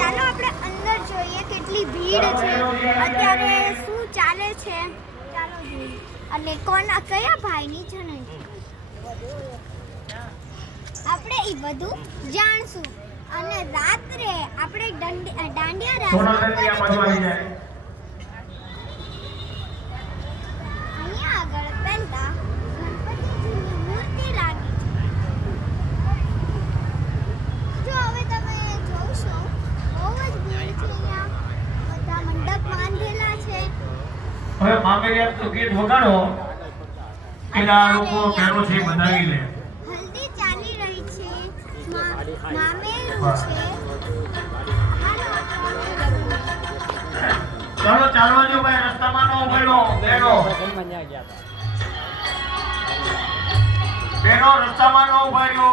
ચાલો આપણે અંદર જોઈએ કેટલી ભીડ છે અત્યારે, શું ચાલે છે, ચાલો જોઈએ. અને કયા ભાઈની છે ને આપણે એ બધું જાણશું. અને રાત્રે આપણે દાંડિયા રાસ અહીંયા આગળ પહેલા ગણપતિજીની મૂર્તિ લાગી છે. જો હવે તમે જોશો બહુ જ ભીડ છે અહીંયા, બધા મંડપ બાંધેલા છે. હવે મામેરિયા તો ગીત વગાડો પેલા લોકો પેરો છે બનાવી લે. હલ્દી ચાલી રહી છે, મામેરું છે. ચાલો ચાલવા જો ભાઈ, રસ્તામાં નો ઉભેલો બેનો રસ્તામાં નો ઉભેલો.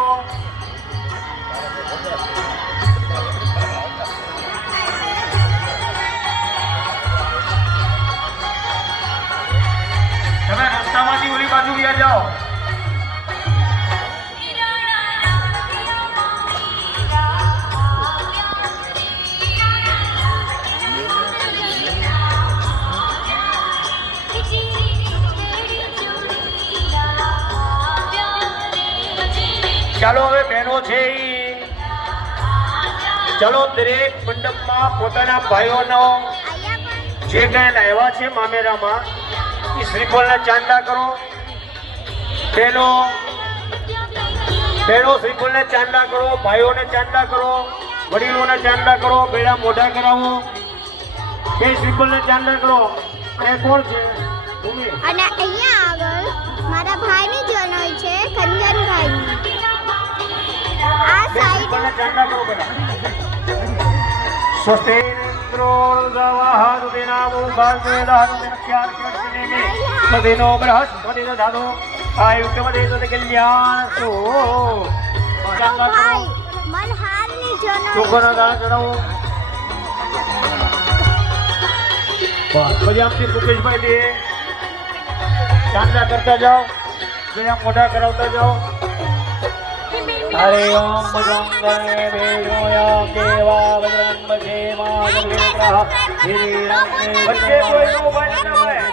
તમે રસ્તામાંથી ઓલી બાજુ ગયા જાઓ. ચાલો હવે બહેનો છે ચાલો દરેક મંડપમાં પોતાના ભાઈઓનો જે કઈ લાવ્યા છે મામેરામાં એ શ્રીફળના ચાંદા કરો. બહેનો શ્રીફળને ચાંદા કરો, ભાઈઓને ચાંદા કરો, વડીલોને ચાંદા કરો, બેડા મોઢા કરાવો. બે શ્રીફળને ચાંદા કરો. એ કોણ છે? અને અહીંયા આગળ મારા ભાઈની જનોઈ છે, ખંજનભાઈ. આ સાઈડ ચાંદા કરો બધા. સ્વસ્તિન્દ્રો દવાહારુ દેનામો ભાગવેદાહરુ દેનક્ષાર કૃષ્ણેમે સદિનો બૃહસ્પતિ દધાતો આયુષ્યમદેશો કલ્યાણ સો. ભાઈ મનહારની જનોઈ ચોખોનો દાન ચડાવો. પછી આમથી મુકેશભાઈ દે ચાંદા કરતા જાઓ, જયા મોઢા કરાવતા જાઓ. હરે ઓમ ભજંગરે વેણોયા કેવા વજ્રંગ કેવા જગલેન્દ્રઃ હિરિરંગે વચ્ચે કોઈ ઉભા ન હોય.